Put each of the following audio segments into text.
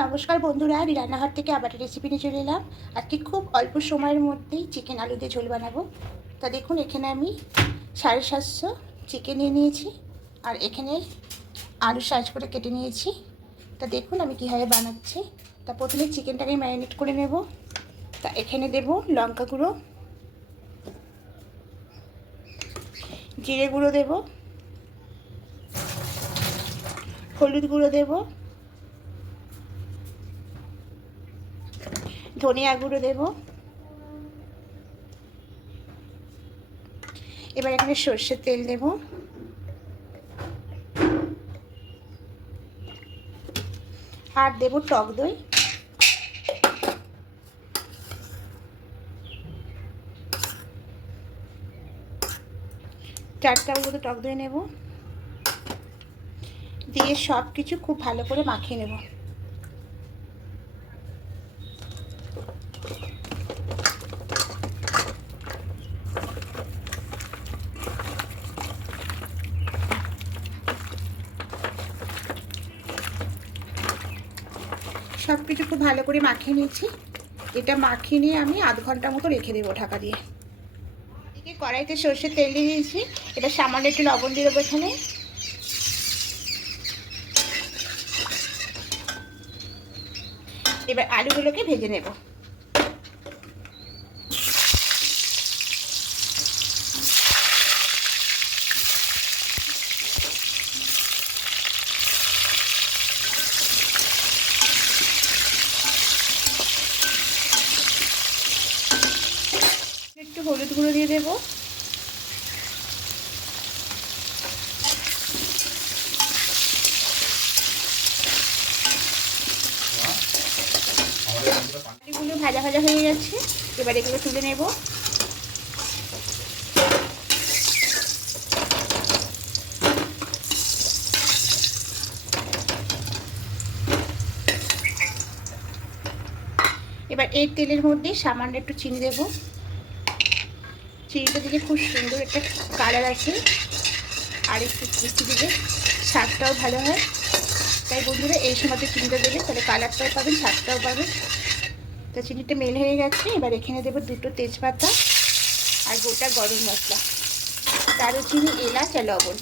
নমস্কার বন্ধুরা আমি রান্নাঘর থেকে আবার রেসিপি নিয়ে চলে এলাম। আজকে খুব অল্প সময়ের মধ্যেই চিকেন আলু দিয়ে ঝোল বানাবো। তা দেখুন, এখানে আমি সাড়ে সাতশো চিকেন নিয়ে নিয়েছি, আর এখানে আলু সাইজ করে কেটে নিয়েছি। তা দেখুন, আমি কীভাবে বানাচ্ছি। তা প্রথমে চিকেনটাকে ম্যারিনেট করে নেব। তা এখানে দেব লঙ্কা গুঁড়ো, জিরে গুঁড়ো দেব, হলুদ গুঁড়ো দেবো ধনিয়া গুঁড়ো দেব। এবার এখানে সর্ষের তেল দেব। আর দেব টক দই। চার চামচ মতো টক দই নেব। দিয়ে সব কিছু খুব ভালো করে মাখিয়ে নেব। সব কিছু খুব ভালো করে মাখিয়ে নিয়েছি। এটা মাখিয়ে নিয়ে আমি আধ ঘণ্টা মতো রেখে দেবো ঢাকা দিয়ে। এদিকে কড়াইতে সর্ষের তেল দিয়ে দিয়েছি। এটা সামান্য একটু লবণ দিয়ে দেবো এখানে। এবার আলুগুলোকে ভেজে নেব। হলুদ গুঁড়ো দিয়ে দেবো। আলুগুলো ভাজা ভাজা হয়ে যাচ্ছে, এবার এগুলো তুলে নেব। এবার এই তেলের মধ্যে সামান্য একটু চিনি দেব। চিনিটা দিলে খুব সুন্দর একটা কালার আছে। আর একটু মিষ্টি দিলে স্বাদটাও ভালো হয়। তাই বন্ধুরা, এই সময়তে চিনিটা দেবে তাহলে কালারটাও পাবেন, স্বাদটাও পাবেন। তো চিনিটা মেল হয়ে গেছে, এবার এখানে দেবো দুটো তেজপাতা আর গোটা গরম মশলা। দারুচিনি, এলাচ আর লবণ।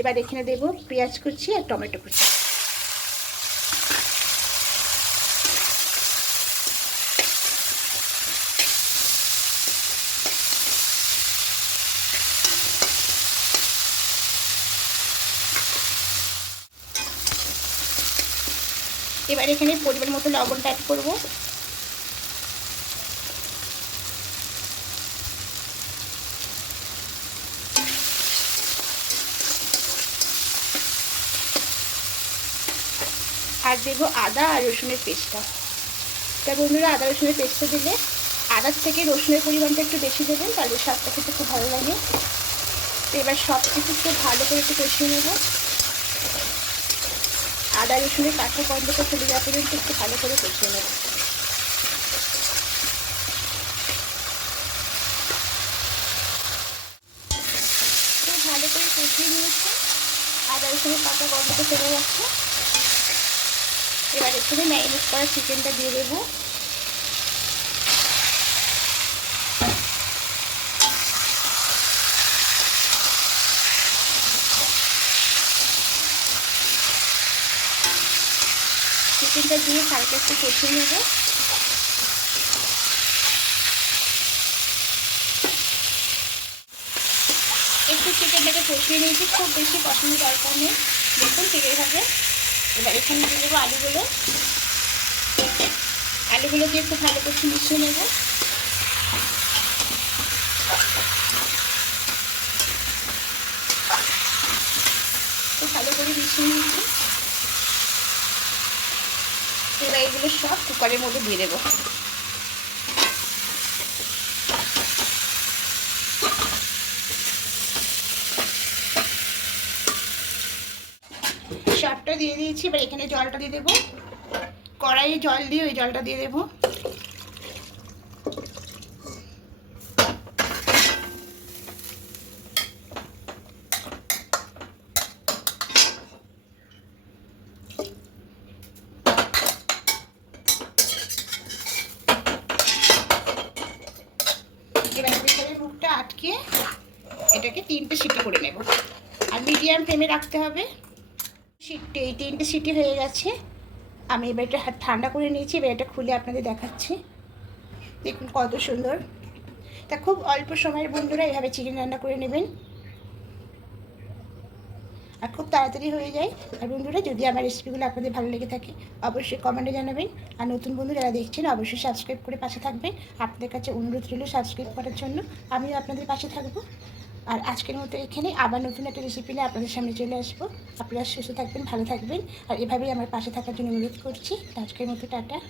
এবার এখানে দেবো পেঁয়াজ কুচি আর টমেটো কুচি। এবার এখানে পরিমাণ মতো লবণটা অ্যাড করব। আর দেবো আদা আর রসুনের পেস্টটা। তা বন্ধুরা, আদা রসুনের পেস্টটা দিলে আদার থেকে রসুনের পরিমাণটা একটু বেশি দেবেন, তাহলে স্বাদটা খেতে খুব ভালো লাগে। এবার সব কিছু খুব ভালো করে একটু কষিয়ে নেব। আদা রসুনের কাঁচা গন্ধটা চলে যাওয়া পর্যন্ত একটু ভালো করে কষিয়ে নেব। ভালো করে কষিয়ে নিয়েছে। আদা রসুনের কাঁচা গন্ধটা চলে যাচ্ছে। এবার এখানে ম্যারিনেট করা চিকেনটা দিয়ে দেবো। চিকেনটা দিয়ে হালকা একটু কষিয়ে নেব। একটু চিকেনটাকে কষিয়ে নিয়েছি, খুব বেশি কষানো দরকার নেই। দেখুন ঠিক এইভাবে এবার এখানে দিয়ে দেবো আলুগুলো। আলুগুলো দিয়ে একটু ভালো করে মিশিয়ে নেব। খুব ভালো করে মিশিয়ে নিয়েছি। এবার এগুলো সব কুকারের মধ্যে দিয়ে দেবো। সবটা দিয়ে দিয়েছি, এবার এখানে জলটা দিয়ে দেবো। কড়াইয়ে জল দিয়ে ওই জলটা দিয়ে দেবো। এবার প্রেশারের মুখটা আটকে এটাকে তিনটে সিটি করে নেব। আর মিডিয়াম ফ্লেমে রাখতে হবে। সিটটি এই তিনটে সিটি হয়ে গেছে। আমি এবার এটা ঠান্ডা করে নিয়েছি, এবার এটা খুলে আপনাদের দেখাচ্ছি। দেখুন কত সুন্দর। তা খুব অল্প সময়ের বন্ধুরা এভাবে চিকেন রান্না করে নেবেন। আর খুব তাড়াতাড়ি হয়ে যায়। আর বন্ধুরা, যদি আমার রেসিপিগুলো আপনাদের ভালো লেগে থাকে, অবশ্যই কমেন্টে জানাবেন। আর নতুন বন্ধু যারা দেখছেন, অবশ্যই সাবস্ক্রাইব করে পাশে থাকবেন। আপনাদের কাছে অনুরোধ রইল সাবস্ক্রাইব করার জন্য। আমিও আপনাদের পাশে থাকব। আর আজকের মতো এখানে আবার নতুন একটা রেসিপি নিয়ে আপনাদের সামনে চলে আসব। আপনারা সুস্থ থাকবেন, ভালো থাকবেন। আর এভাবেই আমার পাশে থাকার জন্য অনুরোধ করছি। আজকের মতো টাটা।